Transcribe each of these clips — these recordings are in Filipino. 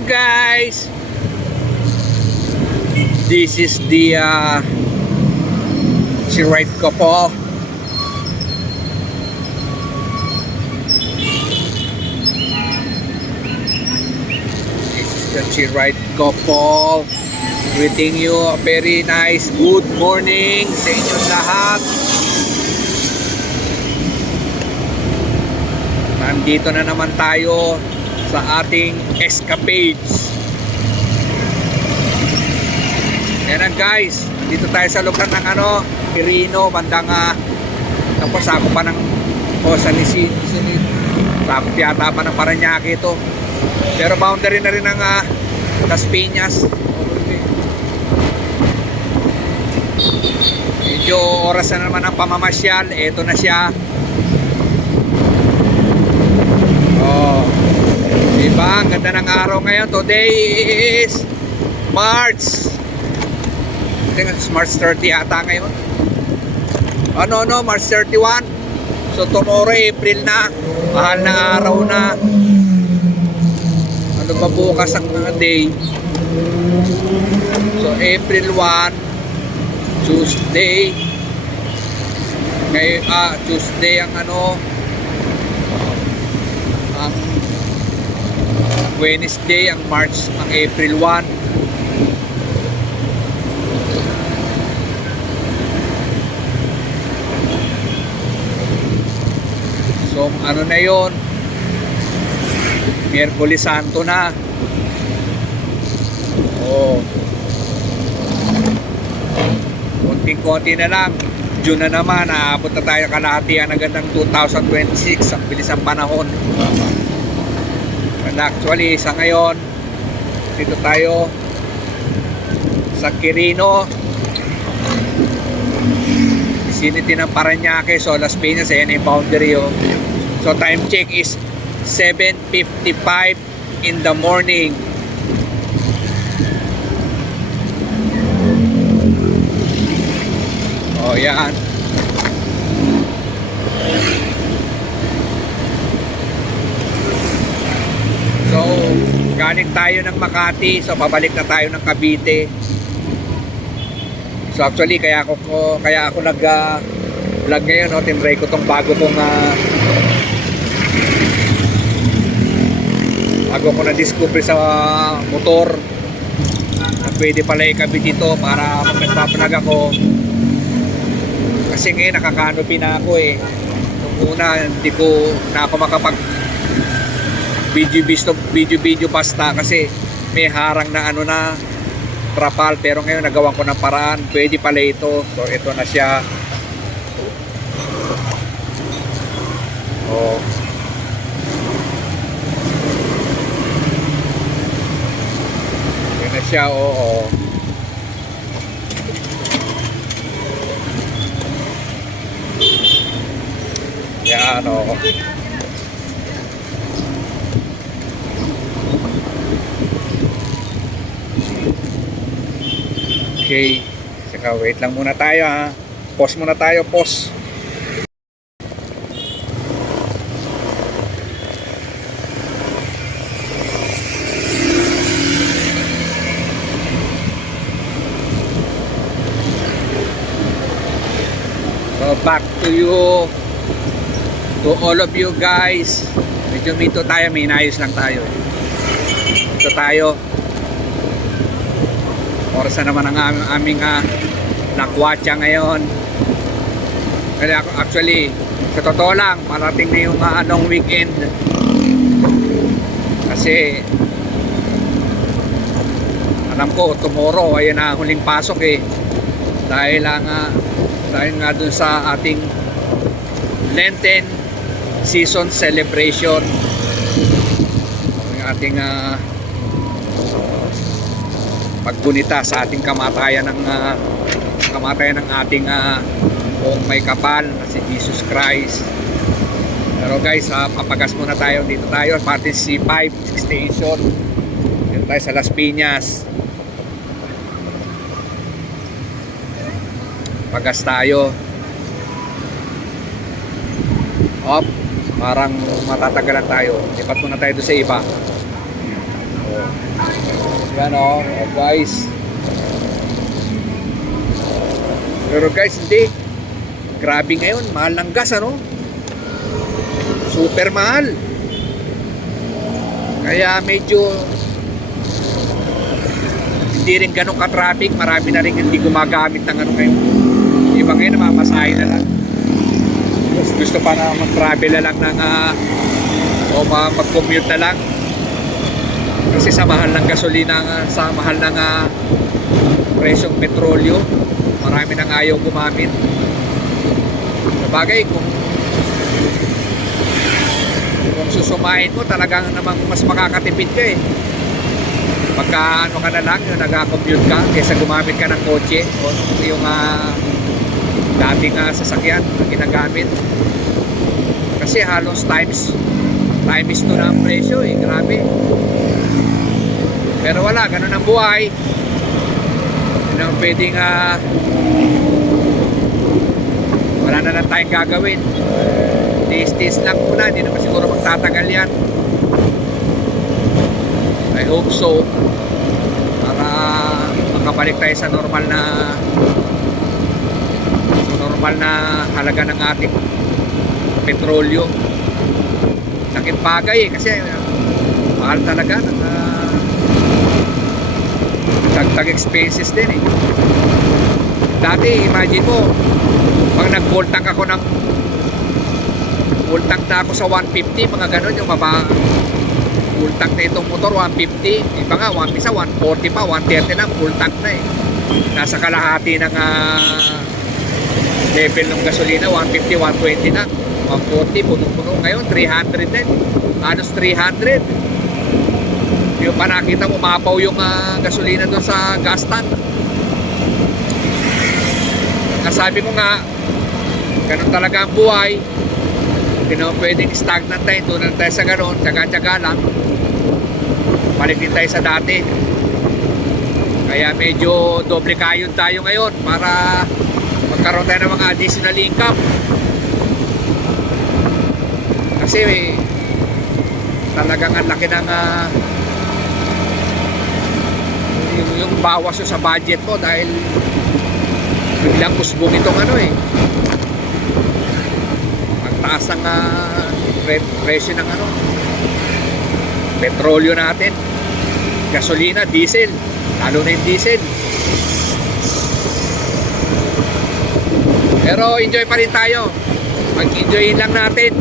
Hello guys, this is the Chirite couple. This is the Chirite couple. Greeting you a very nice good morning sa inyong lahat. Nandito na naman tayo sa ating escapades. Yan na guys, dito tayo sa lugar ng Quirino, bandang tapos ako pa ng San Isidro, tapos yata pa ng Parañaque ito, pero boundary na rin ng Las Piñas. Medyo oras na naman ang pamamasyal. Ito na siya. Diba? Ang ganda ng araw ngayon. Today is March. I think it's March 30 ata ngayon. March 31. So tomorrow April na. Mahal na araw na. Ano ba bukas ang day? So April 1, Tuesday. Ngayon, Tuesday ang ang Wednesday ang March, ang April 1. So ano na yon, Miyerkules Santo na. Konting-konti na lang, June na naman, aabot na tayo kalahati ang agad ng 2026. Ang bilis ang panahon. And actually sa ngayon dito tayo sa Quirino, vicinity ng Parañaque. So Las Piñas, ayan yung boundary. So time check is 7:55 in the morning. Yan. So galing tayo ng Makati, so pabalik na tayo ng Cavite. So actually kaya ako nag-vlog ngayon, tinry ko tong bago ko na-discover sa motor na pwede pala ikabit dito para pag nagpapalag ako. Kasi ngayon nakakanopi na ako Nung una hindi ko na ako makapag video basta kasi may harang na na trapal, pero ngayon nagawan ko ng paraan, pwede pala ito. So ito na siya. Ito na siya. Yan Okay. Saka wait lang muna tayo Pause muna tayo, pause. So back to you, to all of you guys. Medyo mito tayo, may inayos lang tayo. Ito tayo. Oras na naman ang aming nakwatsa ngayon. Kaya actually, sa totoo lang, parating na yung weekend. Kasi alam ko tomorrow ayun na huling pasok dahil nga dun sa ating Lenten season celebration, ang ating paggunita sa ating kamatayan ng ating kung may kapal na si Jesus Christ. Pero guys, papagas muna tayo. Dito tayo Martin C5 station. Dito tayo sa Las Piñas. Pagas tayo. Parang matatagalan tayo. Lipat muna tayo doon sa iba. Yan o, guys. Pero guys, hindi. Grabe ngayon, mahal ng gas, ano? Super mahal. Kaya medyo hindi rin ganun ka-traffic. Marami na rin hindi gumagamit ng ano ngayon. Iba ngayon, namamasahe na lang. Gusto pa na mag-travel na lang ng o mag-commute na lang. Kasi sa mahal ng gasolina, sa mahal ng presyong petrolyo, marami nang ayaw gumamit. Sabagay, kung susumahin mo, talagang namang mas makakatipid ka eh. Pagka ano ka na lang, yung nag-commute ka kaysa gumamit ka ng kotse o yung dating sasakyan na ginagamit. Kasi halos times 2 na ang presyo eh, grabe. Pero wala, ganun ang buhay. Hindi naman pwedeng wala na lang tayong gagawin. Tiis-tiis lang muna, hindi naman siguro magtatagal yan. I hope so, para makabalik tayo sa normal na halaga ng ating petrolyo. Sakit bagay eh, kasi mahal talaga ng dagdag expenses din eh. Dati, imagine mo, pag nag-full tank ako ng full tank na ako sa 150, mga ganun yung full tank na itong motor, 150. Iba nga, 140 pa, 130 na, full tank na eh. Nasa kalahati ng level ng gasolina, 150, 120 na. 140, punong-puno. Ngayon, 300 din. Halos 300. Yung pa nakita mo, mapaw yung gasolina doon sa gas tank. Kasabi ko nga, ganun talaga ang buhay. Hindi naman pwedeng stagnant tayo. Doon lang tayo sa ganun, tsaga-tsaga lang. Balik din tayo sa dati. Kaya medyo doble kayod tayo ngayon para magkaroon tayo ng mga additional income. Kasi talagang ang laki ng yung bawas sa budget mo dahil biglang usbong itong ano eh, ang taas ng presyo ng ano, petrolyo natin, gasolina, diesel, lalo na yung diesel. Pero enjoy pa rin tayo, mag-enjoy lang natin.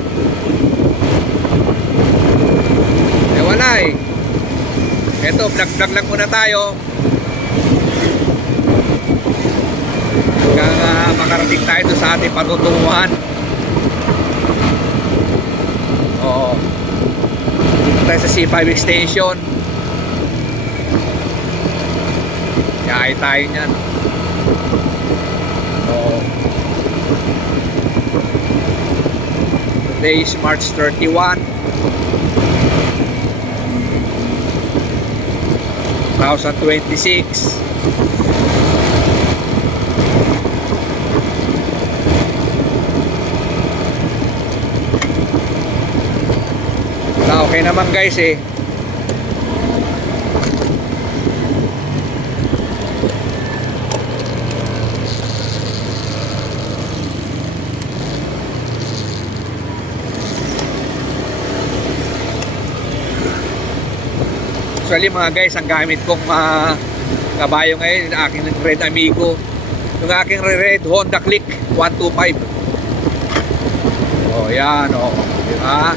Wala eh. Eto, vlog lang muna tayo hanggang makarating tayo doon sa ating patutunguhan. Oo, dito tayo sa C5 extension. Kaya tayo nyan. Oo. Today is March 31, 2026. Okay naman guys eh. Actually mga guys, ang gamit kong kabayo ngayon, yung aking Red Amigo, yung aking Red Honda Click 125. Oh yan, oh, diba?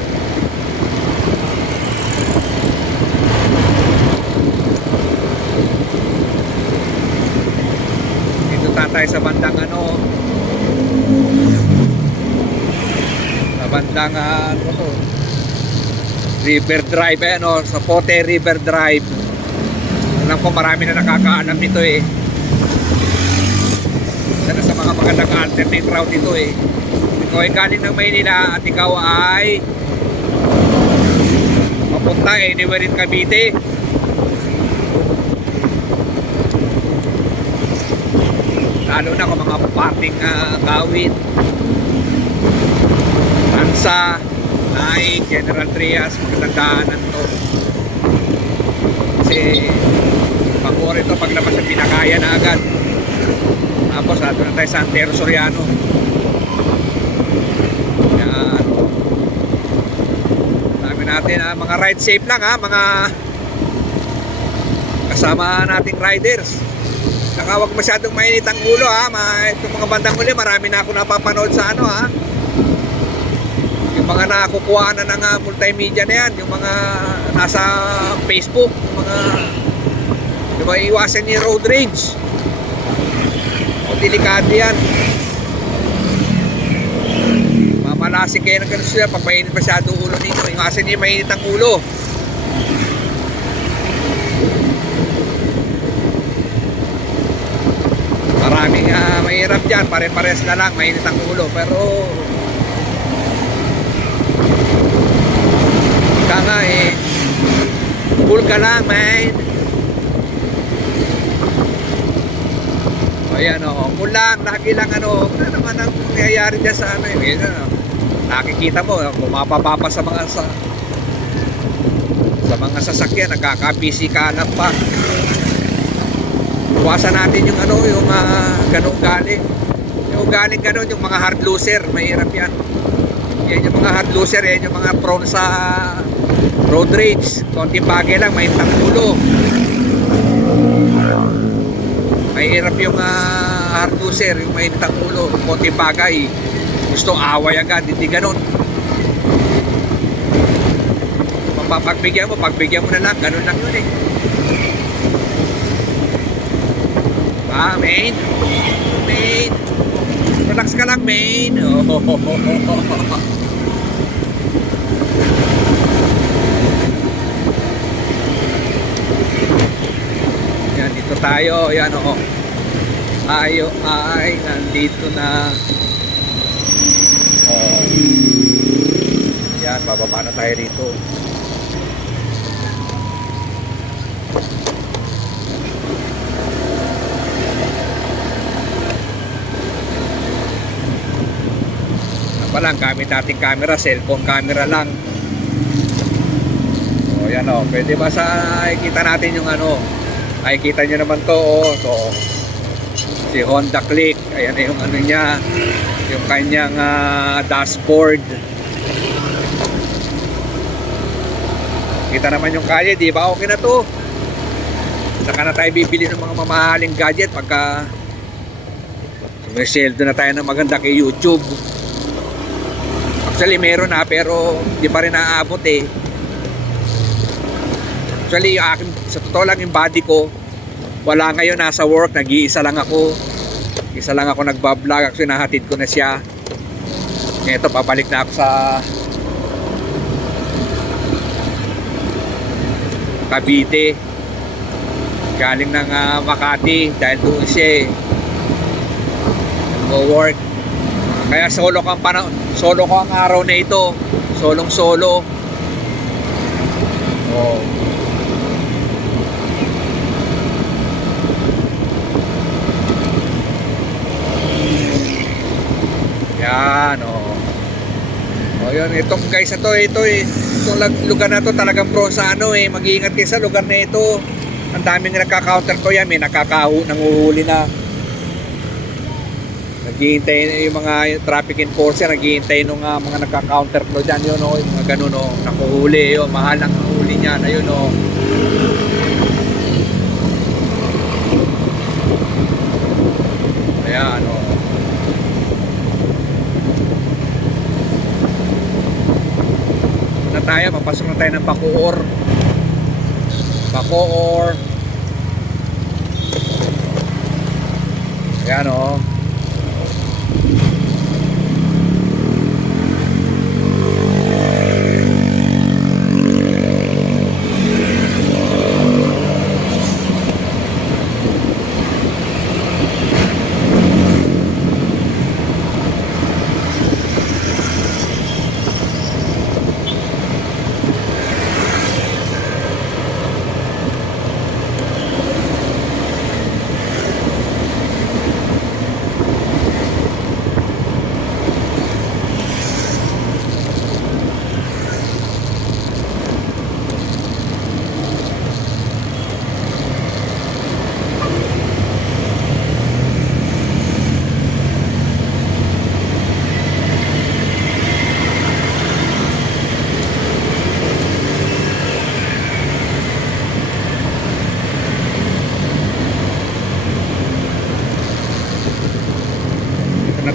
Dito tayo sa bandang ano, sa bandang ano to, River Drive, ano, sa Pote River Drive. Alam ko marami na nakakaalam nito eh. Isa na sa mga magandang alternate route ito eh. Ikaw ay galing ng Maynila at ikaw ay papunta anywhere in Cavite. Lalo na kung mga parting Kawit, Tansa, ay General Trias, magandang daanan to. kasi pag-ore ito paglabas ng Pinakaya na agad. Tapos ato na tayo sa Antero Soriano. Yan. Sabi natin mga ride safe lang mga kasama nating riders. Saka huwag masyadong mainit ang ulo itong mga bandang uli marami na ako napapanood sa yung mga nakukuha na ng multimedia na yan, yung mga nasa Facebook, yung mga diba, iwasan yung road rage o delikado yan, mamalasik kayo ng ganun sila pag mainit masyado ulo ninyo, iwasan nyo yung mainit ang ulo. Maraming mahirap dyan, pare-pares na lang mainit ang ulo, pero ika nga cool ka lang man. Ayan cool lang, lagi lang ano naman ang nangyayari dyan sa nakikita mo bumababa sa mga sasakyan, nagkakapisikan pa. Iwasan natin yung yung ganong galing. Yung galing ganon, yung mga hard loser, mahirap yan. Yan yung mga hard loser, yan yung mga prone sa road rage. Konting bagay lang, mainit ang ulo. Mahirap yung hard loser, yung mainit ang ulo. Konting bagay, gusto away agad, hindi ganon. Pagbigyan mo na lang, ganon lang yun main. Relax ka lang, main. Yan, dito tayo. Yan, tayo ay nandito na. Yan, bababa na tayo dito. Lang gamit nating camera, cellphone camera lang. Yan pwede ba sa ikita natin yung ay kita nyo naman to si Honda Click, ayan yung niya, yung kanyang dashboard. Kita naman yung kalye, di ba? Okay na to. Saka na tayo bibili ng mga mamahaling gadget pagka may sweldo na tayo ng maganda kay YouTube. Actually meron pero di pa rin naaabot Actually sa totoo lang yung body ko wala ngayon, nasa work, nag-iisa lang ako nagbablog. Actually nahatid ko na siya. Ito babalik na ako sa Cavite, galing ng Makati dahil doon siya nag-work. Kaya solo ko ang araw na ito. Solo. Yan yun, itong guys na to, itong lugar na to talagang pro sa mag-iingat kayo sa lugar na ito. Ang daming nagka-counter ko yan, may nanguhuli na. Naghihintay yung mga traffic enforcer, naghihintay nung mga nagka-counter flow dyan, yun yung mga ganun nakuhuli, mahal ang huli niya na yun ayan na tayo, papasok na tayo ng Bacoor. Ayan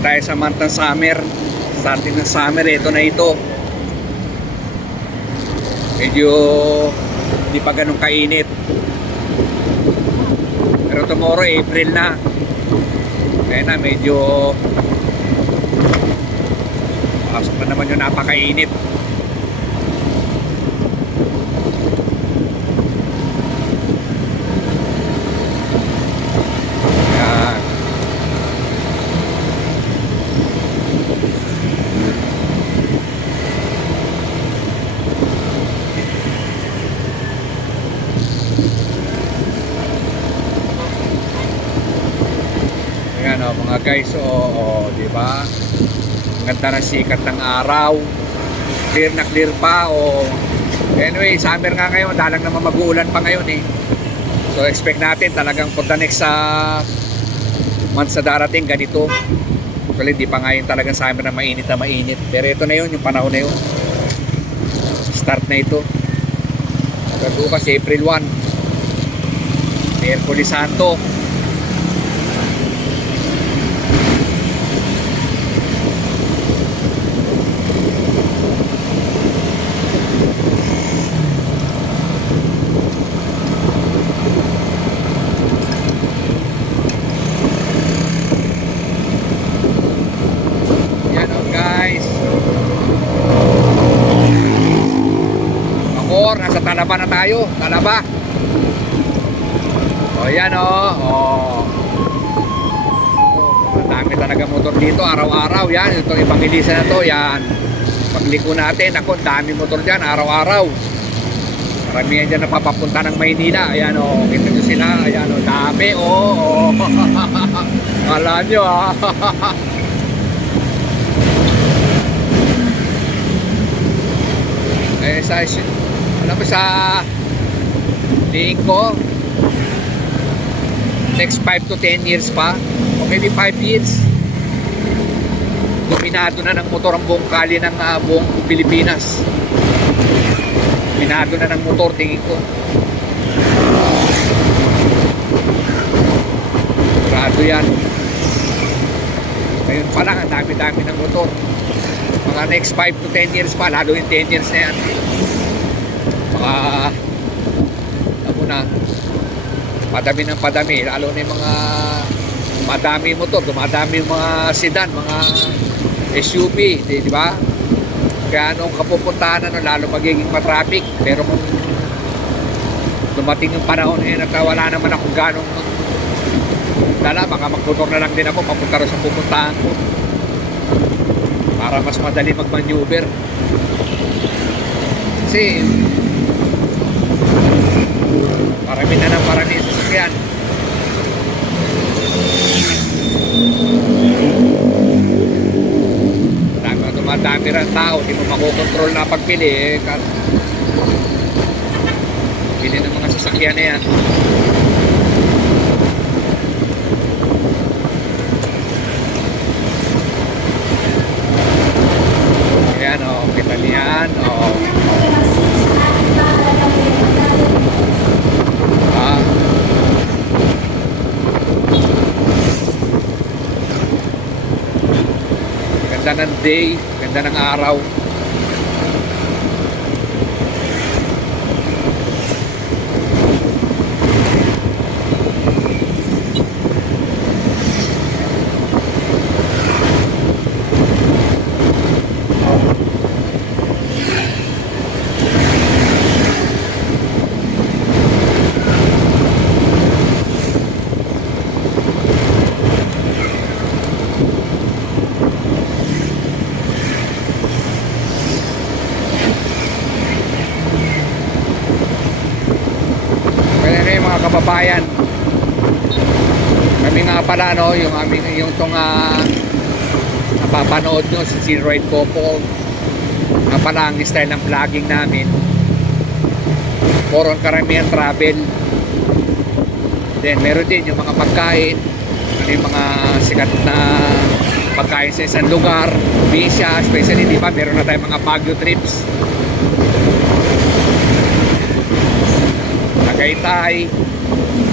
tayo sa month ng summer. Starting ng summer, ito na ito. Medyo hindi pa ganun kainit. Pero tomorrow, April na. Kaya na, medyo pasok na naman yung napakainit. Yan. Yan o mga guys, di ba? Ganda ng sikat ng araw. Clear na clear pa anyway, summer nga ngayon, dalang naman mag-uulan pa ngayon eh. So expect natin talagang for the next months sa darating ganito. Actually, di pa ngayon talagang summer na mainit. Pero ito na yun, yung panahon na yun. Start na ito. Bukas April 1. Miyerkules Santo. Nasa Talaba na tayo, Talaba. Yan dami talaga motor dito araw-araw. Yan, itong ipangilisan na to. Yan, pagliko natin, ako, dami motor dyan araw-araw. Maramihan dyan napapapunta ng Maynila. Ayan kita nyo sila. Ayan dami kala nyo alam mo sa tingin ko next 5 to 10 years pa o maybe 5 years dominado na ng motor ang buong kalye ng buong Pilipinas. Dominado na ng motor tingin ko. Sigurado yan. Ngayon pa lang ang dami-dami ng motor. Mga next 5 to 10 years pa, lalo yung 10 years na yan. Mga ano na, padami ng padami, lalo na yung mga madami motor, dumadami yung mga sedan, mga SUV, di ba? Kaya anong kapupuntahan lalo magiging matraffic. Pero kung dumating yung panahon wala naman akong ganong dala, baka magmotor na lang din ako papunta rin sa pupuntahan ko para mas madali mag-maneuver. Kasi parami na ng parami sa sasakyan. Dumadami rin tao, hindi mo makokontrol na pagpili pili ng mga sasakyan na yan. Ayan kita niyan ganda ng day, ganda ng araw. Kababayan, kami nga pala yung aming tong napapanood nyo si Zero Ride Couple nga pala ang style ng vlogging namin, more on karamihan travel. Then meron din yung mga pagkain, yung mga sikat na pagkain sa isang lugar, Bisya, especially di ba meron na tayong mga Baguio trips, Tagaytay,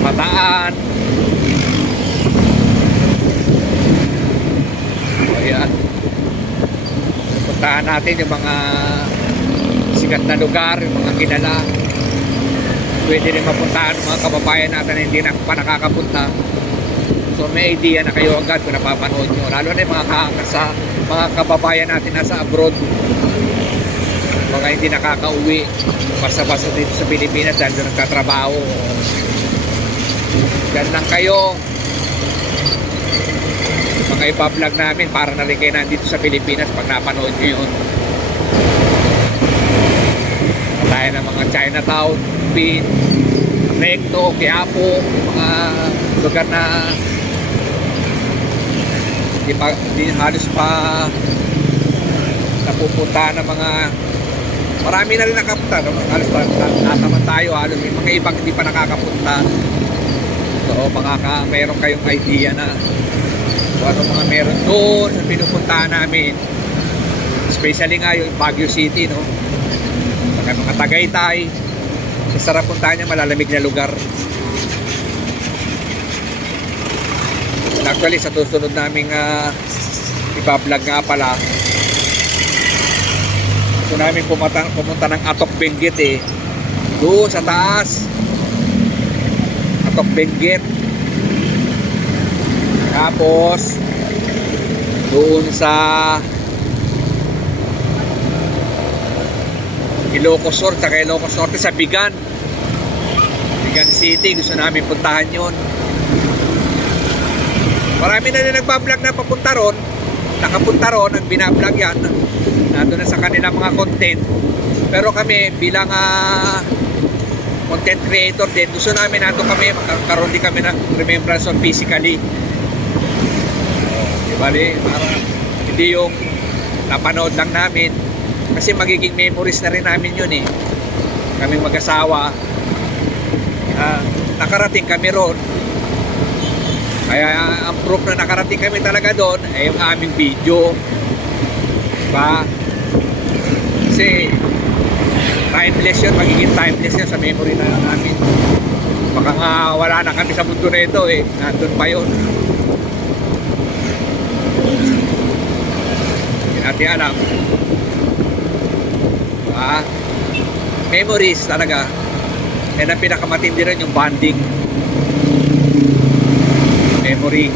Bataan. Ayan. Puntahan natin yung mga sikat na lugar, yung mga kilala. Pwede rin mapuntahan ng mga kababayan natin na hindi na pa nakakapunta. So may idea na kayo agad kung napapanood nyo. Lalo na yung mga kababayan natin nasa abroad. Mga hindi nakakauwi. Basta-basta dito sa Pilipinas dahil doon nagtatrabaho. Diyan lang kayo. Mga ipa-vlog namin para na rin kayo nandito sa Pilipinas pag napanood nyo yun. Tayo ng mga Chinatown, Pin, Recto, Quiapo, mga lugar na di halos pa napupunta ng mga marami na rin nakapunta, no? Halos naman tayo, halos may mga ibang hindi pa nakakapunta. So meron kayong idea na kung ano mga meron doon na pinupuntahan namin, especially nga yung Baguio City, no? Mga Tagaytay, sarap puntahan niya, malalamig na lugar. Actually sa susunod naming ipa-vlog nga pala, gusto namin pumunta ng Atok Benguet doon sa taas, Atok Benguet. Tapos doon sa Ilocos Sur, saka Ilocos Norte sa Bigan City, gusto namin puntahan yon. Marami na rin nagbablog na papunta ron, nakapunta ron, ang binablog yan, nandun na sa kanilang mga content. Pero kami bilang content creator din, gusto namin nandun kami, magkaroon din kami ng remembrance on physically. Diba rin, hindi yung napanood lang namin, kasi magiging memories na rin namin yun kaming mag-asawa, nakarating kami ron. Kaya ang proof na nakarating kami talaga doon ay yung aming video, diba? Kasi timeless yun, magiging timeless yun sa memory na namin. Baka nga wala na kami sa mundo na ito nandun pa yun. Hindi natin alam. Memories talaga. Yan ang pinakamatindi rin, yung bonding. Memory.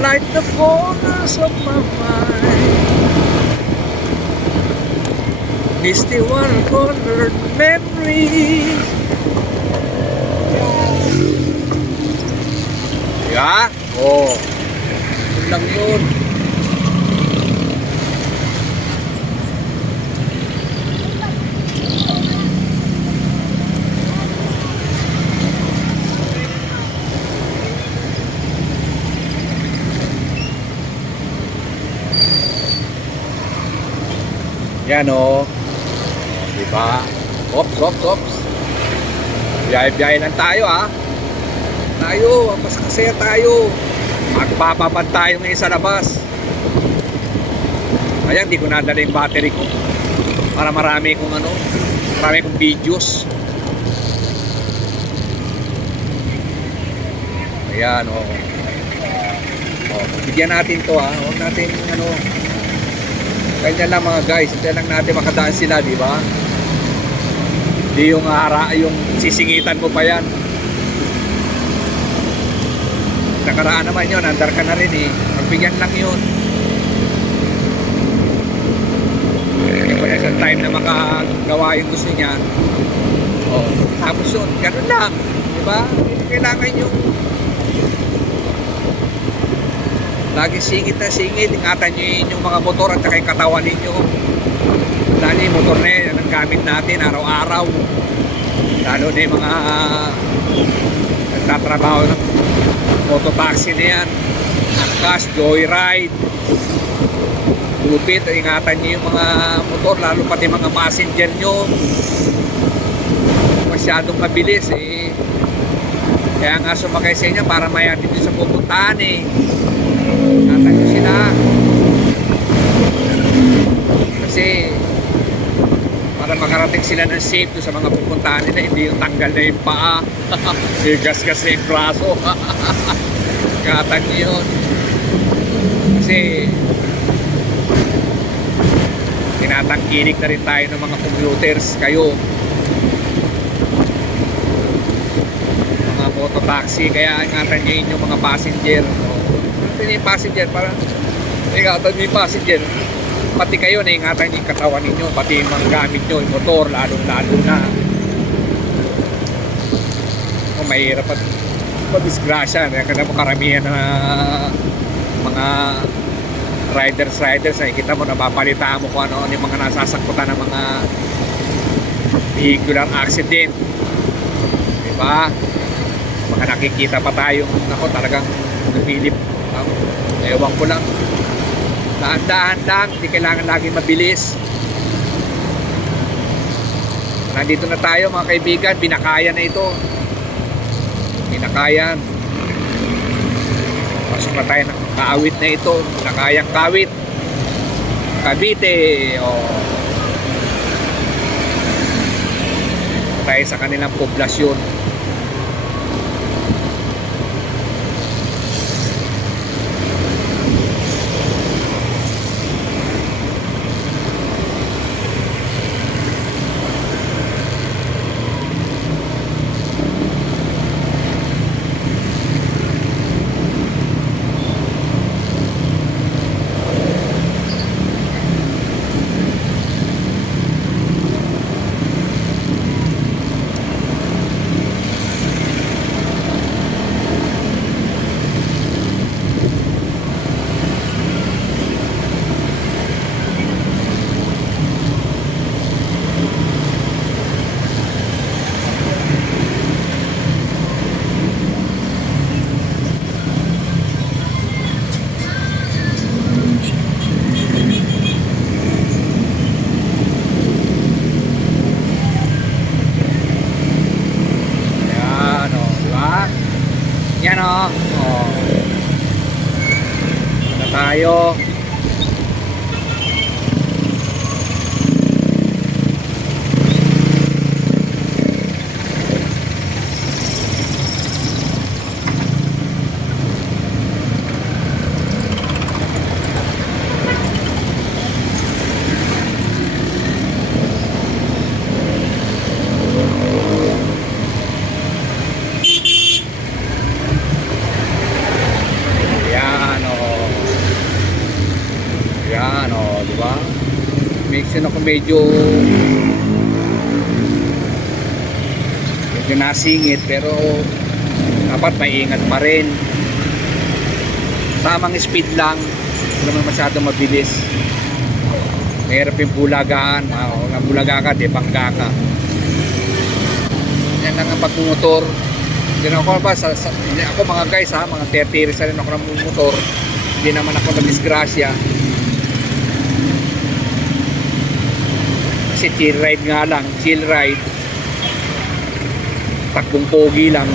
Light the corners of my mind. Misty one-cornered memory. Yeah? Oh. Yun lang yun. Yan diba? Ops. Biyahe-biyahe lang tayo Tayo, mas kasaya tayo. Magpapapad tayo ngayon sa labas. Kaya hindi ko nadala yung battery ko para marami kong videos. Ayan bigyan natin to huwag natin ganyan lang mga guys, hintayin lang natin makadaan sila, di ba? Di yung sisingitan mo pa yan. Nakaraan naman yun, andar ka na rin pagbigyan lang yun. Kaya sa time na makagawa yung gusto niya, tapos yun, ganun lang, di ba? Kailangan yung lagi singit na singit, ingatan nyo yung mga motor at saka yung katawan ninyo. Lalo yung motor na yan ang gamit natin araw-araw, lalo na yung mga nagtatrabaho ng mototaxi na yan, angkas, joyride, lupit, ingatan nyo yung mga motor, lalo pati mga passenger nyo, masyadong mabilis kaya nga sumakay sa inyo para mayatid nyo sa pupuntahan Natayo sila kasi para makarating sila ng safe doon sa mga pupuntahan nila, hindi yung tanggal na yung paa. Gas na yung braso. Katan nyo yun. Kasi tinatangkilik na rin tayo ng mga commuters. Kayo, mga mototaxi, kaya ingatan nyo yun yung mga passenger. Ingatan nyo yung passenger para ingatan nyo yung passenger. Pati kayo, naingatan nyo yung katawan ninyo, pati yung mga gamit nyo, yung motor, lalo na. Mahirap at disgrasya. Kaya mo karamihan na mga riders, nakikita mo, napapalitaan mo kung ano yung mga nasasaktutan ng mga vehicular accident. Diba? Baka nakikita pa tayo, ako talagang napilip. Ewan ko lang. Dahan-dahan lang, hindi kailangan laging mabilis. Nandito na tayo mga kaibigan, binakayan na ito. Binakayan. Pasok na tayo ng kaawit na ito. Binakayang kawit. Cavite. Tayo sa kanilang poblasyon. Yan o. Ano tayo? Diba? Mention ako medyo nasingit, pero dapat maingat pa rin. Tamang speed lang, hindi naman masyadong mabilis. Mahirap yung bulagaan. Ang bulaga ka, di bangga ka. Yan lang ang pagmumotor. Hindi ako ba ako mga guys ha, mga 30 years na rin ako ng motor. Hindi naman ako na-disgrasya. Kasi chill ride nga lang, chill ride. Takbong pogi lang.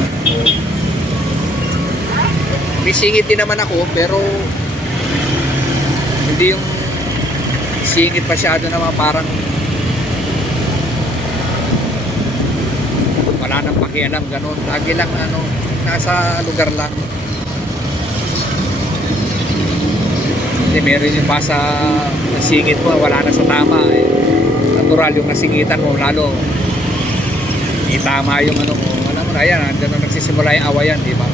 May singit din naman ako, pero hindi yung singit masyado naman, parang wala nang pakialam, ganun. Lagi lang nasa lugar lang. Hindi, meron yung pa sa nasingit mo, wala na sa tama eh. Natural yung nasingitan mo, lalo itama yung mo, alam mo na yan, dyan na nagsisimula yung awayan, di ba?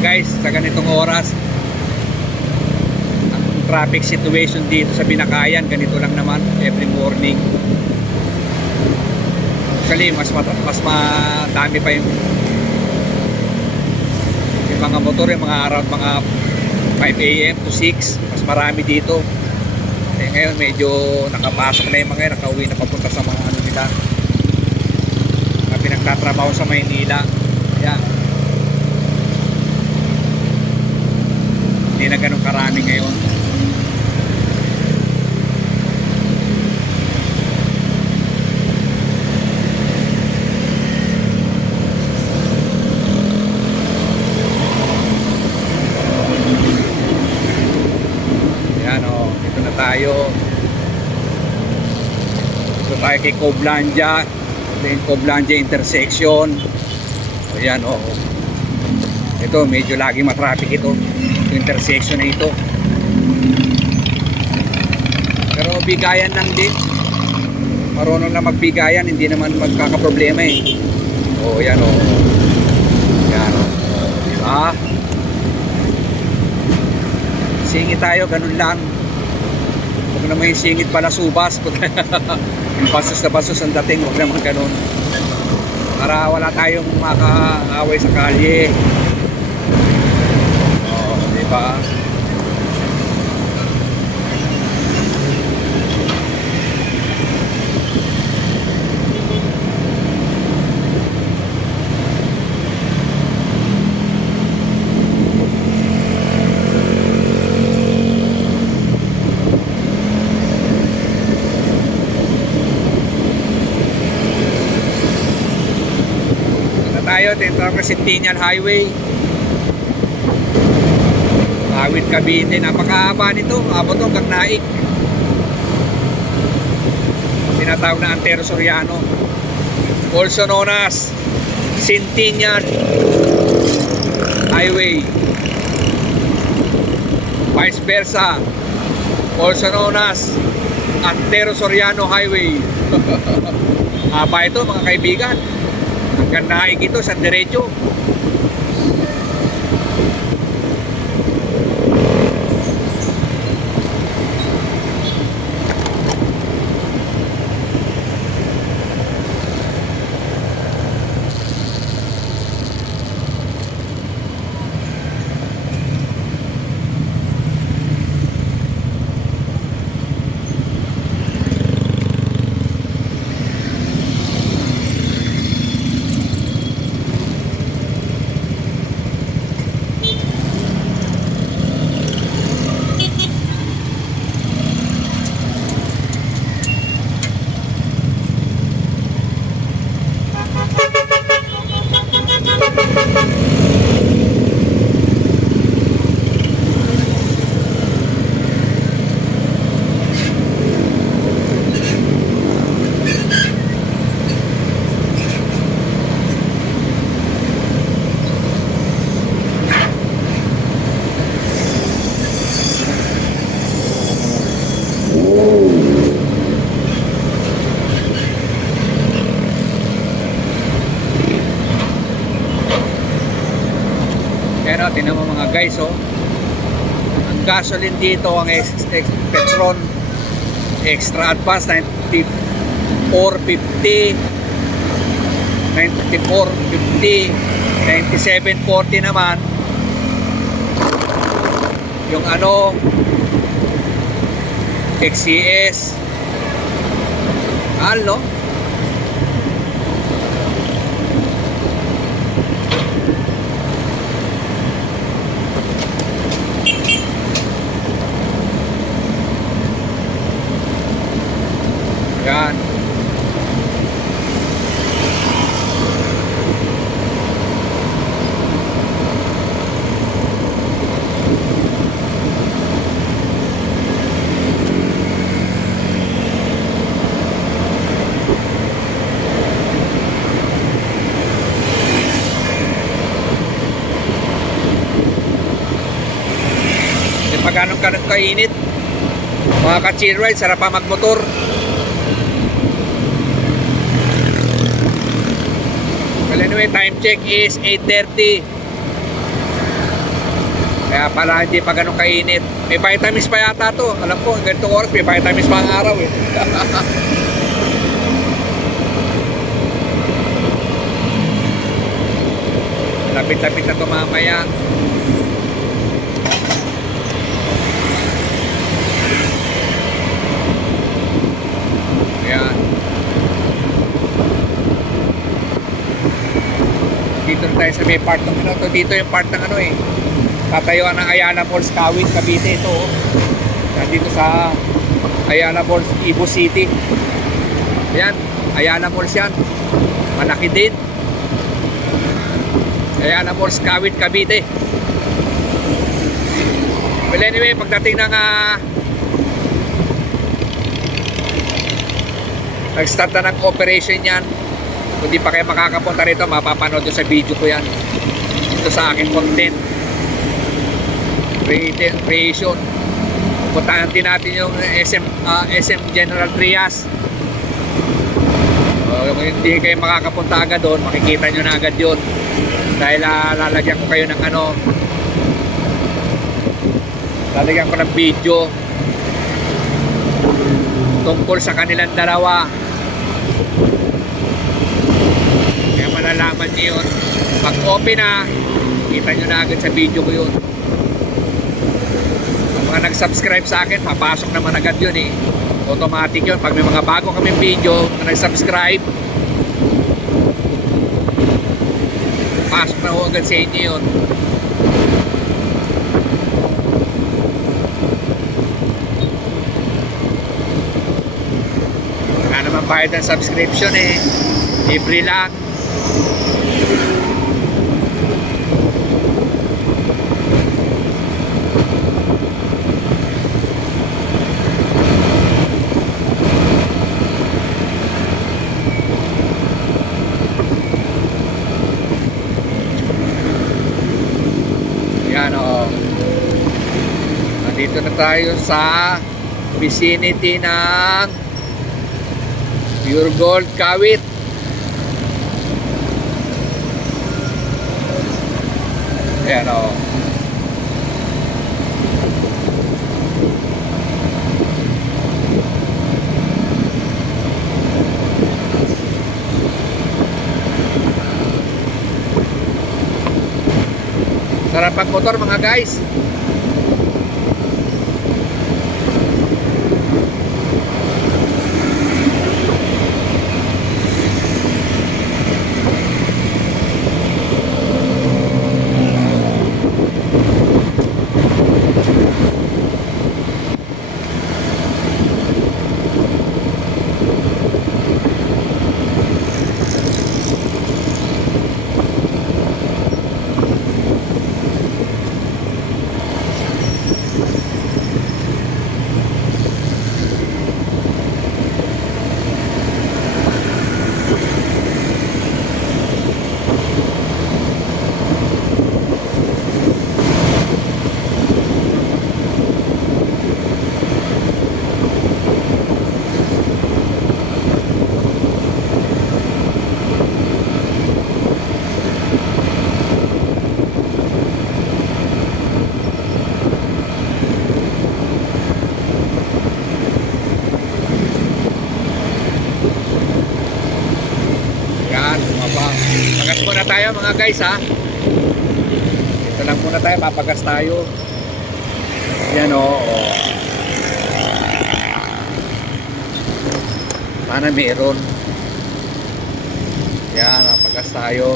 Guys, sa ganitong oras ang traffic situation dito sa Binakayan, ganito lang naman every morning. Actually, mas madami pa yung mga motor, yung mga around mga 5 a.m. to 6. Mas marami dito. Eh, ngayon medyo nakapasok na yung mga yun, nakauwi na papunta sa mga ano nila, mga pinagtatrabaho sa Maynila. Yan. Hindi na ganun karami ngayon. Dito na tayo. Dito tayo kay Coblandia. Ito yung Coblandia intersection. Ayan o. Ito medyo lagi matraffic ito. Ito intersection na ito. Pero bigayan lang din. Marunong na magbigayan. Hindi naman magkakaproblema eh. O yan o. Yan o. Diba? Singit tayo, ganun lang. Huwag naman yung singit pala subas. Basos na basos ang dating, huwag naman ganun. Para wala tayong makaaway sa kalye. Oo, diba? Tayo, tinatawag na Centennial Highway. Awit Cavite, napakahaba nito, abot hanggang Naik. Tinatawag na Antero Soriano, also known as Centennial Highway. Vice versa, also known as Antero Soriano Highway. Haba ito mga kaibigan. Hanggang Naik ito sa diretso. Pero tinan mo mga guys, oh. Ang gasoline dito, ang Petron extra advance 94.50, 94.50, 97.40 naman yung ano XCS. Mahal, no? Yan. Pag ganun ka kainit, mga ka-chill ride, sarap pa magmotor. Well, anyway, time check is 8:30. Kaya pala hindi pa ganun kainit. May vitamins pa yata to. Alam ko, ganitong oras may vitamins pa ang araw eh. Lapit-lapit na ito mamaya. Ayan. Dito na tayo sa may part ng ano. Dito yung part ng ano eh. Tatayuan ng Ayala Malls, Kawit, Cavite. Ito oh. Nandito sa Ayala Malls, Ibu City. Ayan. Ayala Malls yan. Malaki din. Ayala Malls, Kawit, Cavite. Well anyway, pagdating ng nag-start na ng operation yan, kung di pa kayo makakapunta rito, mapapanood sa video ko yan. Ito sa aking content creation. Puntahan din natin yung SM General Trias. Kung hindi kayo makakapunta agad doon, makikita nyo na agad yun. Dahil lalagyan ko kayo ng ano, lalagyan ko ng video tungkol sa kanilang dalawa. Kaya malalaman nyo yun. Pag open na, kita nyo na agad sa video ko yun. Ang mga nag-subscribe sa akin, papasok naman agad yun eh. Automatic yun. Pag may mga bago kaming video na nag-subscribe, pasok na ho agad sa inyo yun. Wala naman bayad ng subscription eh. Libre lang. Yan o. Nandito na tayo sa vicinity ng Pure Gold Kawit. Ayan o. Sarap ang motor mga guys. Pagas muna tayo mga guys ha. Dito lang muna tayo, papagas tayo. Yan o. Sana meron. Yan, papagas tayo.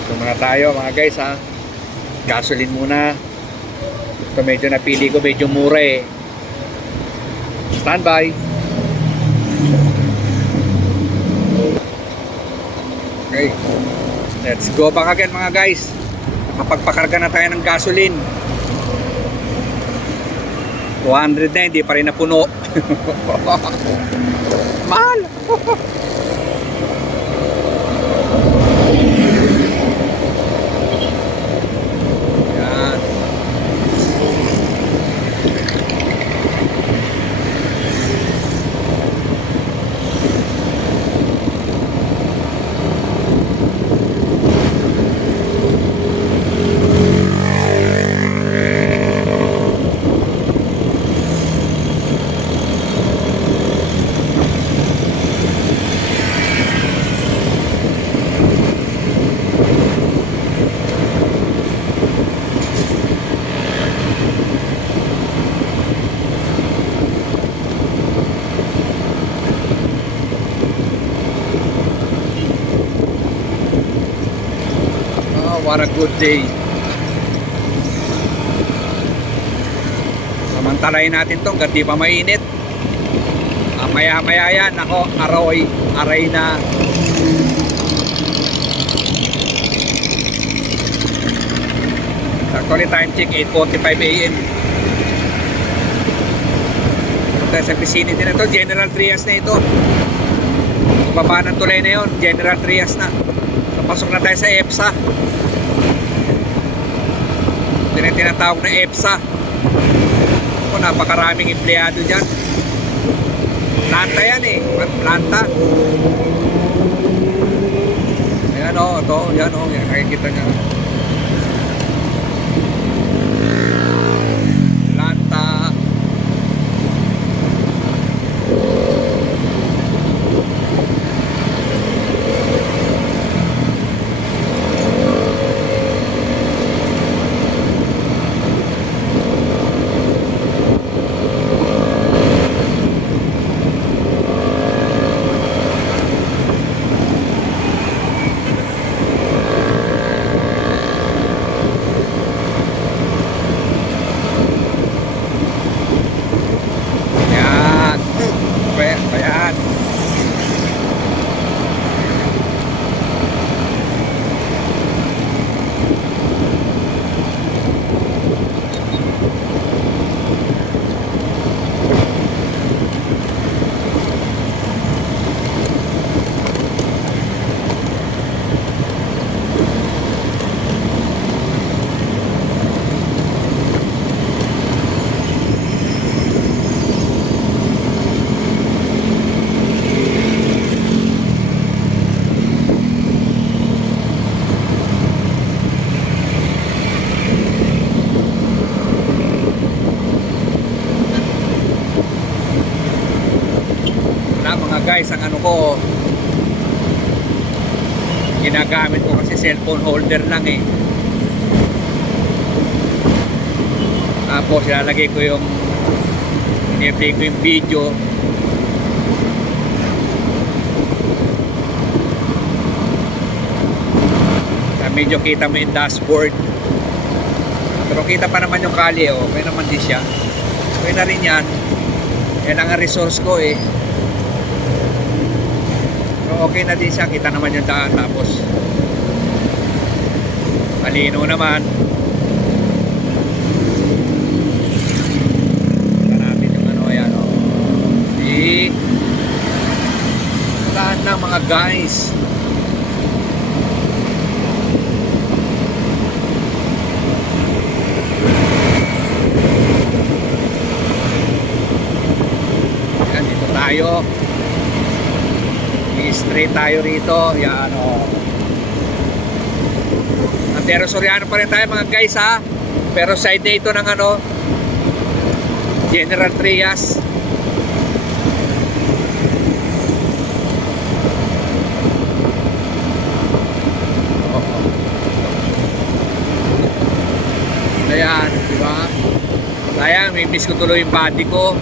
Dito muna tayo mga guys ha. Gasoline muna. Ito medyo napili ko, medyo mura eh. Standby. Okay. Let's go back again mga guys. Nakapagpakarga na tayo ng gasoline. 200 na, hindi pa rin napuno. Mahal. what a good day. Samantalayin natin to hanggang di pa mainit. Maya-maya yan, ako, aray na. Actually time check 8:45 AM. Punta sa vicinity na to, General Trias na ito. Baba ng tulay na yon, General Trias na. Napasok na tayo sa EPSA. Ito na tinatawag na EPSA. Ako, napakaraming empleyado dyan. Planta yan eh, planta. Ayan o, ito, yan o, nakikita nyo. Planta. Ayan. Mga guys, ang ano ko, ginagamit ko kasi cellphone holder lang eh. Tapos ilalagay ko yung i-play ko yung video. Medyo kita mo yung dashboard, pero kita pa naman yung kali, okay naman din siya. Okay na rin yan. Yan ang resource ko eh. Okay na din siya, kita naman yung daan, tapos malino naman. Kita natin yung ano, ayan o. Saan na mga guys? Ayan, dito tayo. Straight tayo rito. Yan o. Pero Soriano pa rin tayo mga guys ha. Pero side na ito ng ano, General Trias. Ayan, diba? Sayang, may miss ko tuloy yung body ko.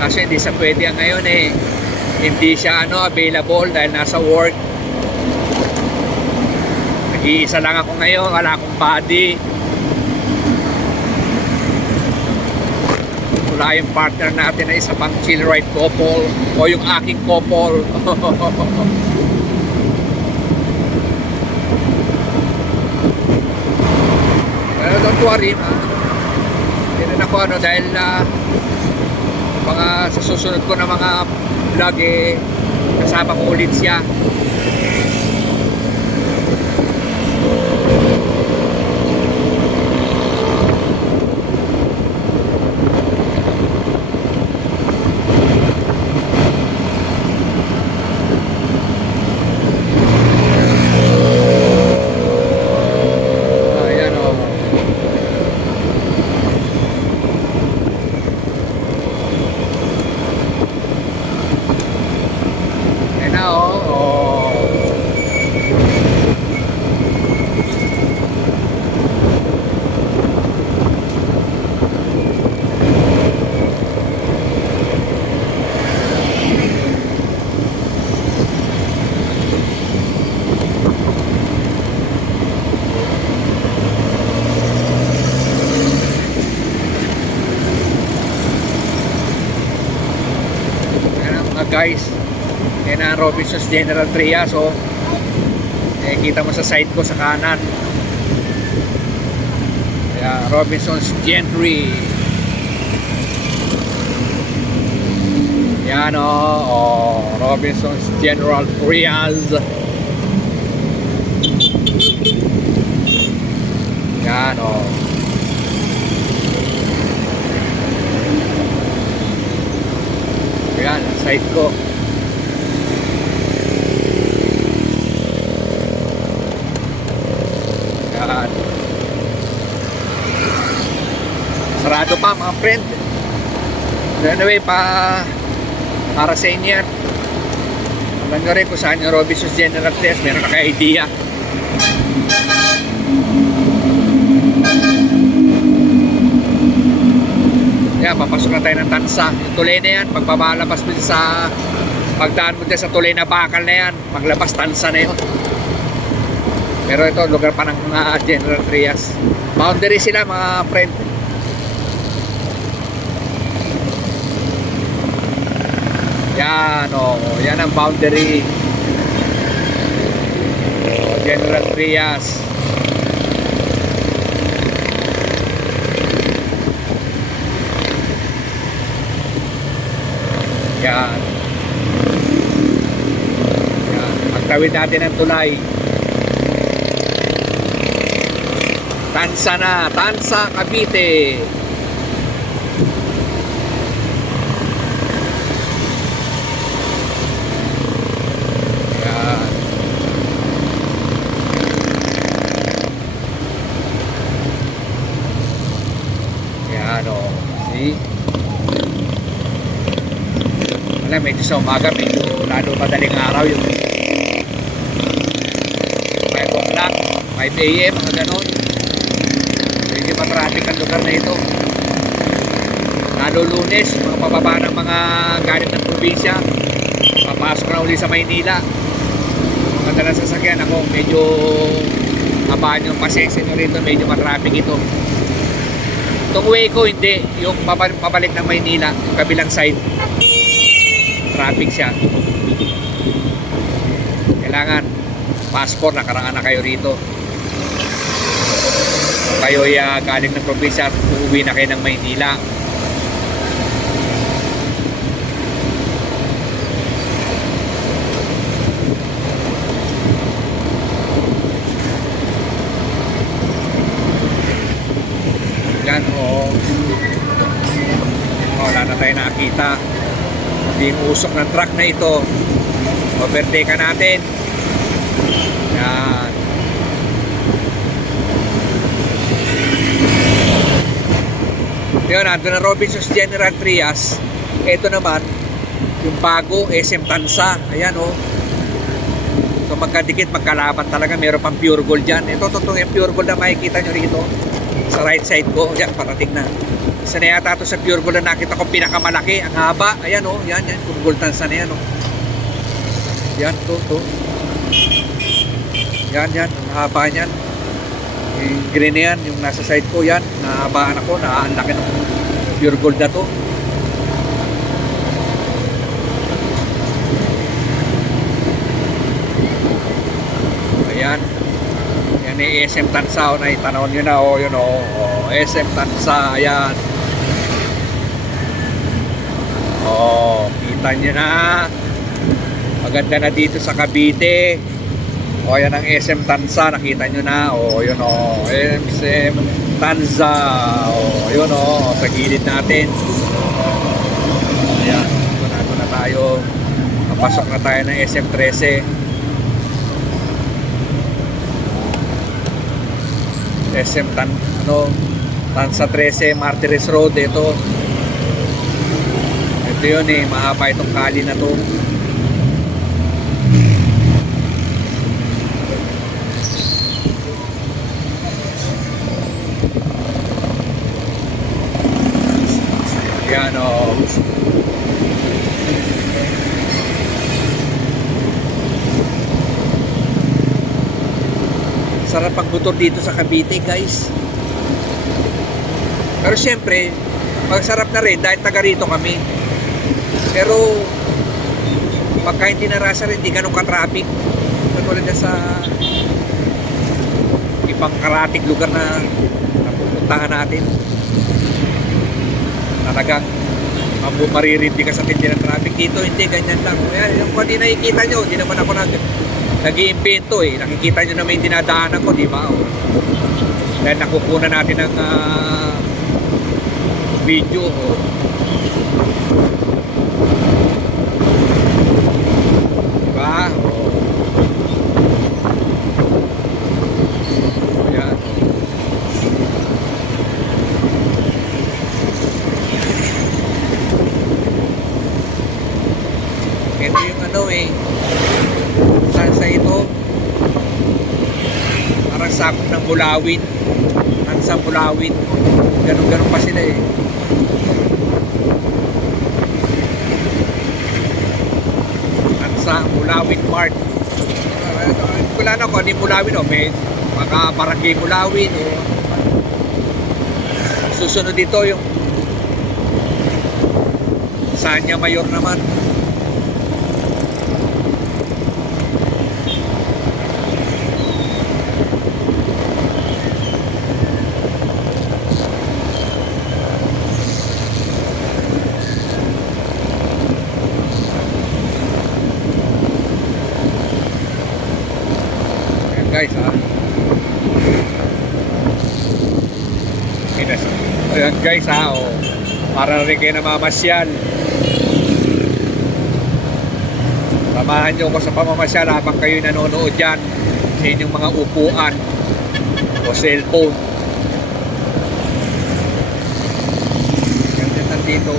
Kasi hindi sa pwede ang ngayon eh. Hindi siya ano, available dahil nasa work. Nag-iisa lang ako ngayon, wala akong body. Wala yung partner natin na isa pang chill ride couple o yung aking couple. Pero don't worry, hindi rin ako ano dahil mga sa susunod ko na mga vlog eh, kasama ko ulit siya. Ayan o. Ayan na o. guys. Yan ang Robinsons General Trias. So, kita mo sa side ko sa kanan. Yan, Robinsons Gentry. Yan Robinsons General Trias. Yan Yan, side ko. Yan. Sarado pa mga friend. Anyway, para sa inyo yan. Alam nyo rin kung saan yung Robinsons General Trias. Meron na kayo idea. Yan, papasok na tayo ng Tansa. Yung tulay na yan, pagbabalabas mo sa pagdaan mo dyan sa tulay na bakal na yan, maglabas Tansa na yun. Pero ito, lugar pa ng mga General Trias. Boundary sila mga friend. Yan yan ang boundary. General Trias. Yan. Yan. Pagtawid natin ang tulay. Tansa na. Tansa, Cavite. Yan. Yan See? Medyo sa umaga, medyo lalo madaling araw yung 5 o'clock, 5 a.m. mga ganon. Medyo matraffic ang lugar na ito. Lalo Lunes, mga pababa ng mga galing ng probinsya, papasok na uli sa Maynila. Mga dalang sasakyan ako, medyo habaan yung pasensya nyo rito, medyo matraffic ito. Itong way ko hindi, yung pabalik ng Maynila, yung kabilang side, traffic siya. Kailangan passport, nakaraan na kayo rito. Kung kayo galing ng probinsya, uuwi na kayo ng Maynila. Yan wala na tayo nakakita. Yung usok ng truck na ito, overtake natin. Yan. Yun, nandun na Robinsons General Trias. Ito naman yung bago SM Tansa. Ayan so magkadikit, magkalaban talaga. Meron pang pure gold dyan. Ito totoo yung pure gold na makikita nyo rito sa right side ko. Yan, parating na. Isa na yata ito sa pure gold na nakita ko pinakamalaki. Ang haba. Ayan yan. Pure gold Tansa na yan Yan, to. Yan. Ang haba niyan. Yung green na yan, yung nasa side ko yan. Nahabaan ako. Ang laki ng pure gold na to. Ayan. Yan yung SM Tansa. Na itanawin nyo na. Yun SM Tansa. Ayan. Kita nyo na. Maganda na dito sa Cavite. Yan ang SM Tansa. Nakita nyo na. Yun SM Tansa. Yun sa gilid natin. Ayan. Ito na tayo. Papasok na tayo ng SM 13. SM Tansa 13 Martires Road. Ito yun mahaba itong kali na to. Yan sarap pagmotor dito sa Cavite, guys. Pero syempre magsarap na rin dahil taga rito kami. Pero kahit hindi na rush hour, hindi ganun ka-traffic. Katulad na sa ibang karatig lugar na napupuntahan natin. Talagang maririndi ka sa tindi ng traffic. Dito hindi, ganyan lang. Kaya yung kung hindi nakikita nyo, hindi naman ako nag-iimbento eh. Nakikita nyo naman yung dinadaanan ko, di ba? Dahil nakukunan natin ng video. Di ba? Ayan. Ito yung ano eh, sa ito parang sakop ng Bulawin, Tansa Bulawin, ganun pa sila eh. Tansa Bulawin Mart. Wala na ko, ano yung Bulawin o, may baka Barangay Bulawin o susunod dito yung Sanya Mayor naman. Guys ha, ayan guys ha, para rin kayo namamasyal, samahan nyo ako sa pamamasyal habang kayo nanonood dyan sa inyong mga upuan o cellphone. Ganyan nandito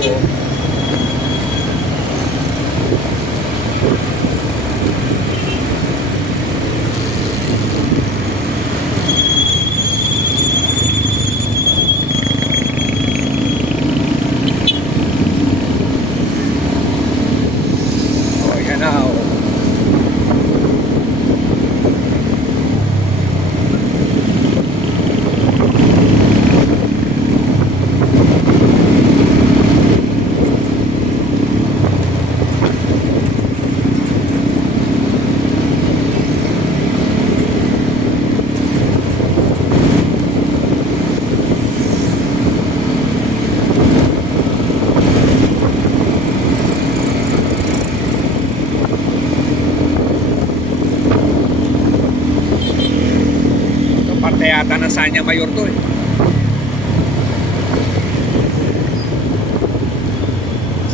parte yata ng Sanya Mayor to eh.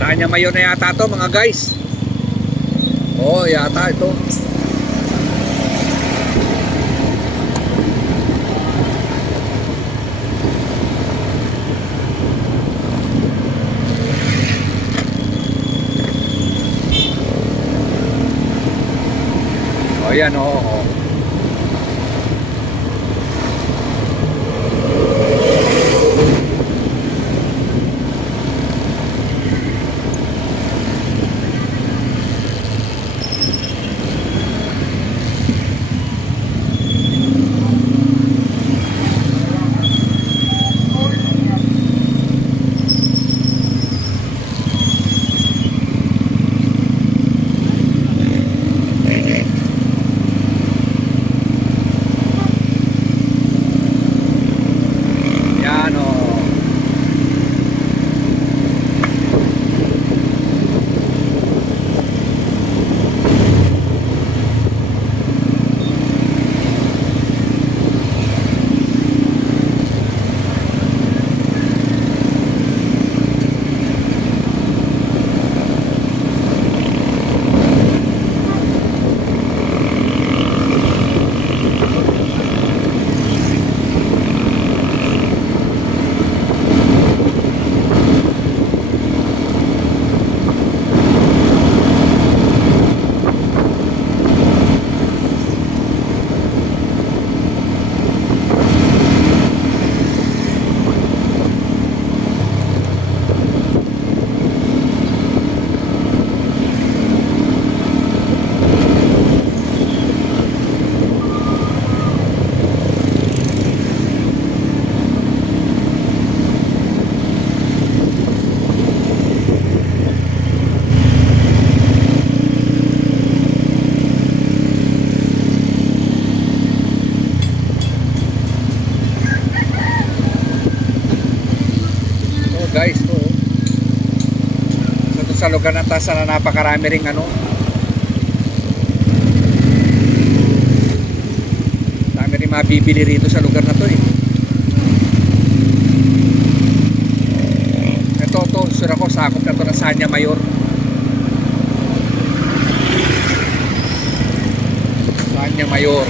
Sanya Mayor na yata to mga guys. Oh yata ito. Oh yan oh. sa lugar na taas na napakarami ring ano. Dami rin mabibili rito sa lugar na to eh. Ito, sure ako, sakop na to na Sanya Mayor. Sanya Mayor.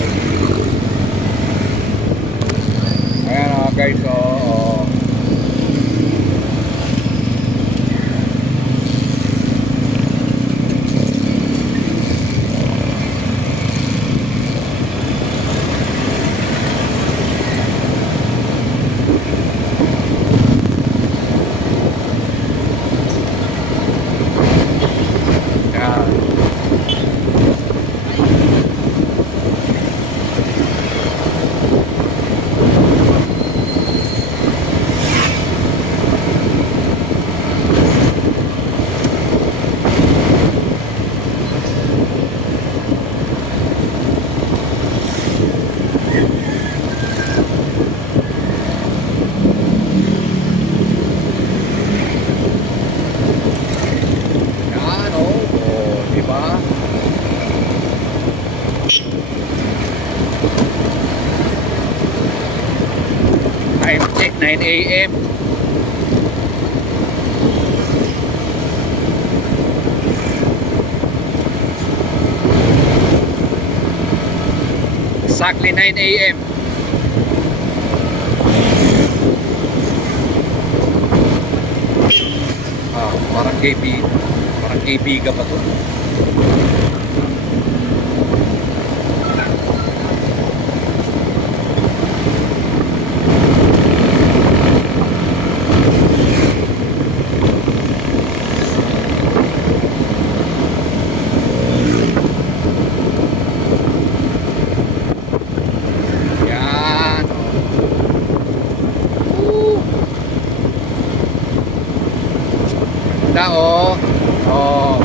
Ayan o guys, oh. Yan o, diba? Time check, 9 a.m. Exactly 9 a.m. Parang kaibigan pa to. Yan. Ganda oh. Oh.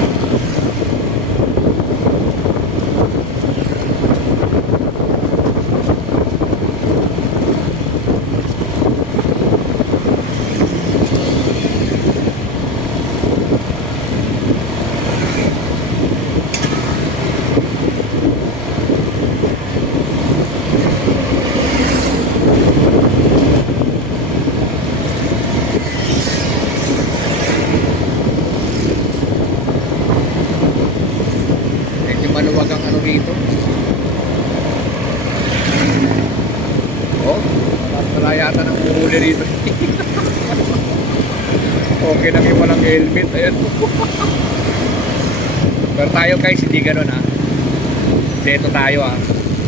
Maluwag ang ano rito. Oh, wala yata ng uhuli rito. Okay lang yung walang helmet. Ayan. Pero tayo guys, hindi ganun ha. Dito tayo ha.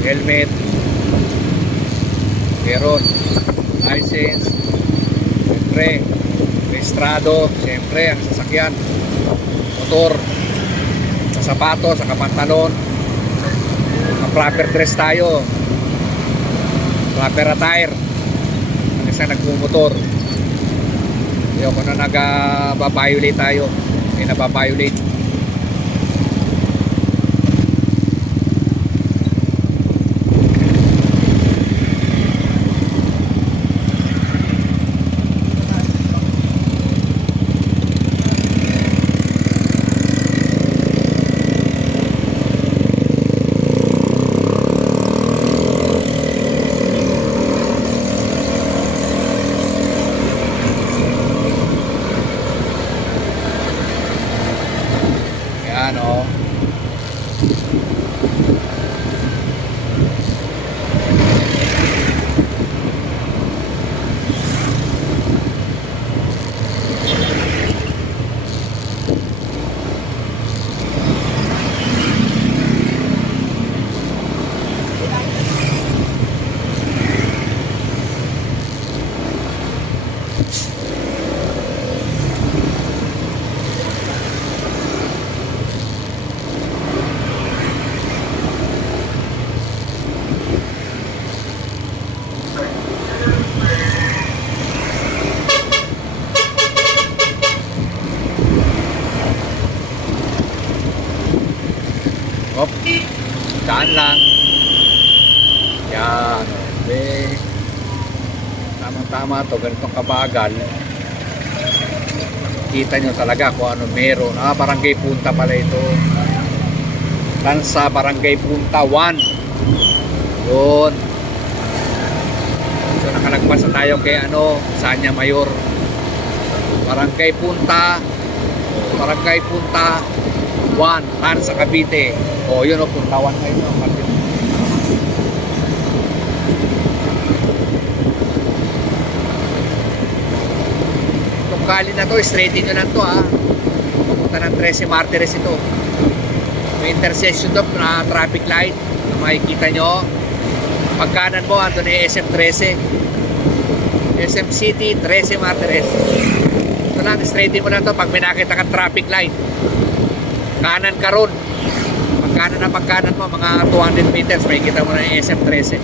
Helmet. Meron. License. Siyempre. Registrado. Siyempre, ang sasakyan. Motor. Sapatos, saka pantalon. Proper dress tayo. Proper attire. Ang isang nagmumotor. Ayoko na nag-violate tayo. May nababiolate. Ano? Hop. Daan lang. Yan. Okay. Tama-tama to. Ganitong kabagal. makikita nyo talaga kung ano meron. Barangay Punta pala ito. Tansa, Barangay Punta 1. Yun. So nakalagpas na tayo kay Sanya Mayor. Barangay Punta 1, Tansa, Cavite. Yun Punta 1 kayo. Itong kali na to, straighten nyo lang to papunta ng 13 Martires ito. May intersection doon na traffic light na makikita nyo. Pagkanan mo, ando na yung SM13, SM City, 13 Martires. Ito lang, straighten mo lang to pag may nakita ka traffic light. Kanan ka ron. Pagkanan mo, mga 200 meters, makikita mo na yung SM13.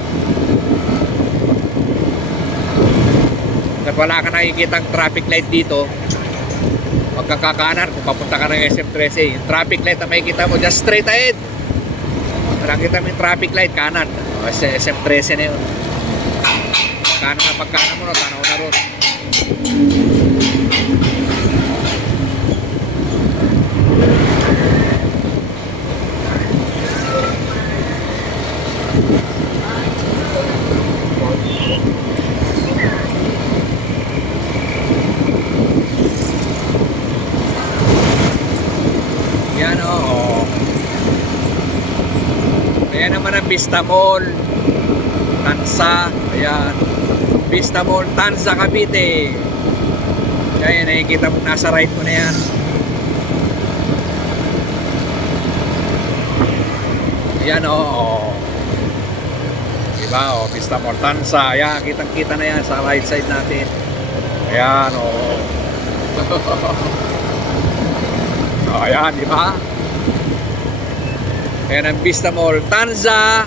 At wala ka nakikitang traffic light dito, pagkakakanan kung papunta ka ng SM13, yung traffic light na makikita mo just straight ahead, nakikita mo yung traffic light kanan, SM13 na yun. Pagkanan mo tanaw na ron. Yan ayan naman ang Vista Mall Tansa. Ayan, Vista Mall Tansa, Cavite. Ayan, nakikita mo nasa right mo na yan. Ayan diba Vista Mall Tansa. Ayan, kitang kita na yan sa right side natin. Ayan ayan, di ba? Ayan ang Vista Mall Tansa.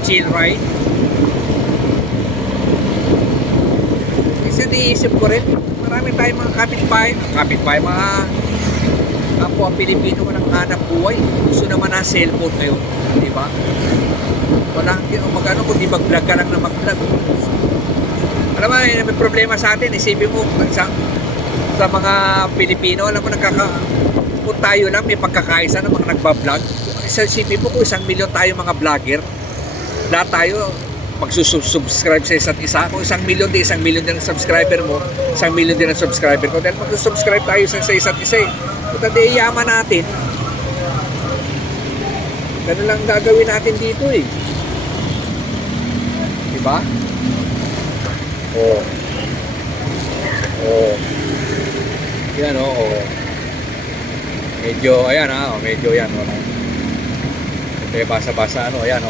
Chill ride. Kasi naisip ko rin, marami tayong mga kapitbahay, mga kapwa Pilipino ko ng hanap buhay. Gusto naman ng cellphone ngayon, di ba? Walang magano kung di mag-vlog ka lang na mag-vlog. Alam mo, may problema sa atin. Isipin mo sa mga Pilipino, alam mo, kung tayo lang may pagkakaisa ng mga nagbablog. Isipin mo kung 1 milyon tayo mga vlogger, lahat tayo magsusubscribe sa isa't isa. Kung 1 milyon din ang subscriber mo, 1 milyon din ang subscriber ko, dahil magsusubscribe tayo sa isa't isa Kung hindi iyaman natin, ganun lang gagawin natin dito diba? Yan medyo ayan medyo yan okay, basa-basa ayan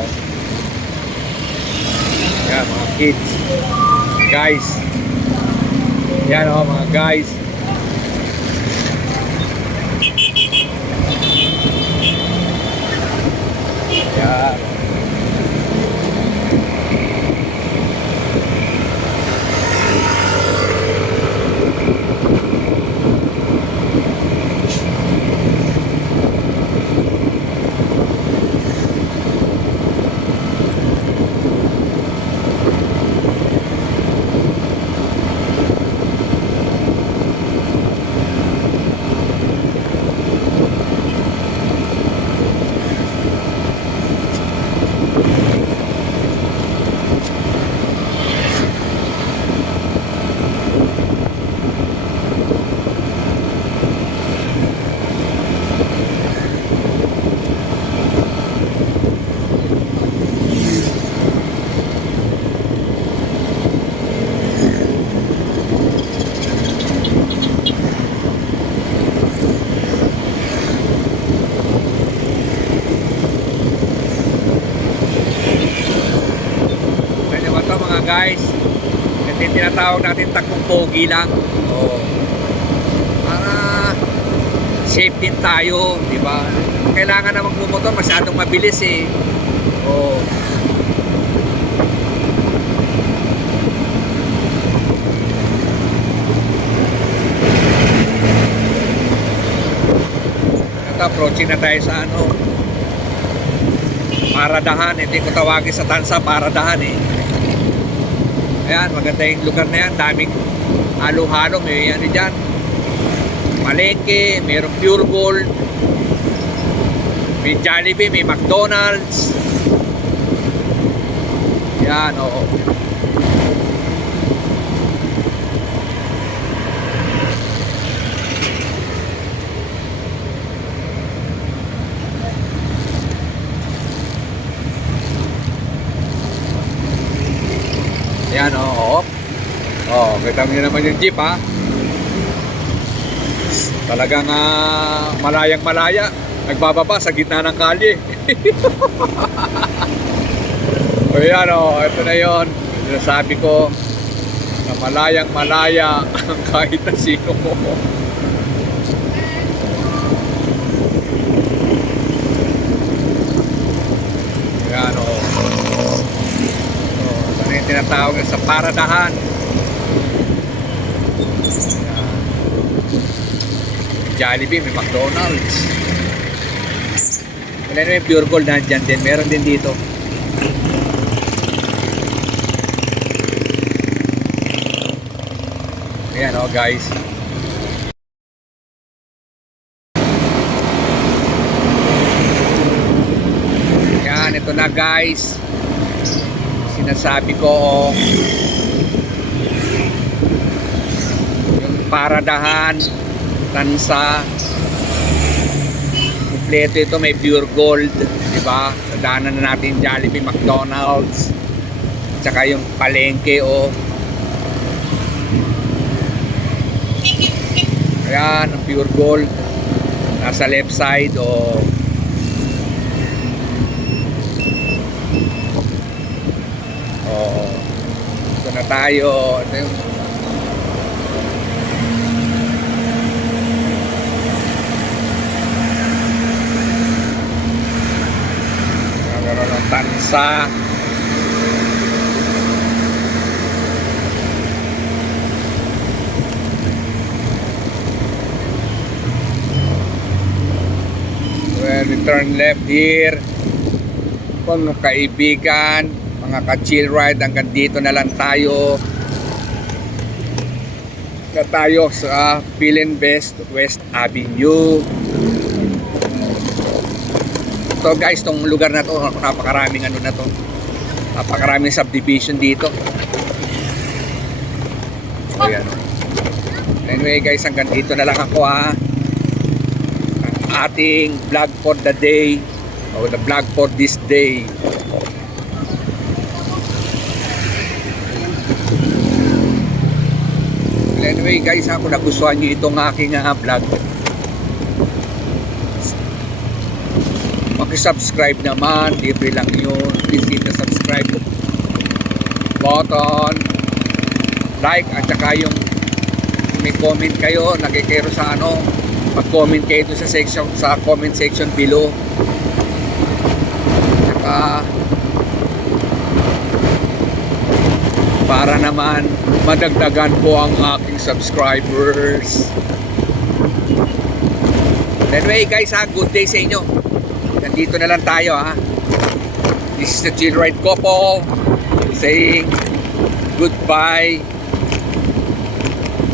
yan mga kids, guys, yan mga guys. Yan guys. Ito yung tinatawag natin takbong pogi lang. Oh. Para safe din tayo, di ba? Kailangan na magmumotor, masyadong mabilis eh. Oh. Ito, approaching na tayo sa ano, Paradahan. Ito yung tawagin sa Tansa, Paradahan eh. Ayan, maganda yung lugar na yan. Daming halo-halo. May ano dyan, palengke, mayroong Pure Gold, may Jollibee, may McDonald's. Yan, oo. Yan, oo. Oh, kita mo naman yung jeep, ha. Talagang malayang malaya. Nagbababa sa gitna ng kalye. O yan, oh, ito na yun. Sinasabi ko na malayang malaya ang kahit na sino ko. Yan, oh. Ito na yung tinatawag sa Paradahan. Jollibee, may McDonald's. Wala na yung Pure Gold nandyan din. Meron din dito. Ayan o, guys. Yan, ito na guys. Sinasabi ko yung Paradahan, Tansa. Kompleto ito, may Pure Gold, di ba? Nadaanan na natin Jollibee, McDonald's, tsaka yung palengke o. Ayan, ang Pure Gold nasa left side o. Ito na tayo. Ito yung Tansa. Well, we turn left here. Mga kaibigan, mga ka-chill ride, hanggang dito na lang tayo. Na tayo sa Philinvest West Avenue. So guys, tong lugar na to, napakaraming ano na to. Napakaraming subdivision dito. So yan. Anyway guys, hanggang dito na lang ako ha. Ang ating vlog for the day, o the vlog for this day. Anyway guys, kung nagustuhan nyo itong aking vlog, subscribe naman, libre lang yun. Please hit the subscribe button, like, at saka yung may comment kayo, nagkikero sa ano, mag-comment kayo sa section, sa comment section below. Saka para naman madagdagan po ang aking subscribers. Anyway guys, good day sa inyo. Nandito na lang tayo ha. This is the Chill Ride Couple saying goodbye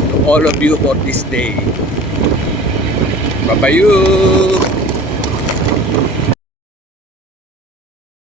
to all of you for this day. Bye-bye.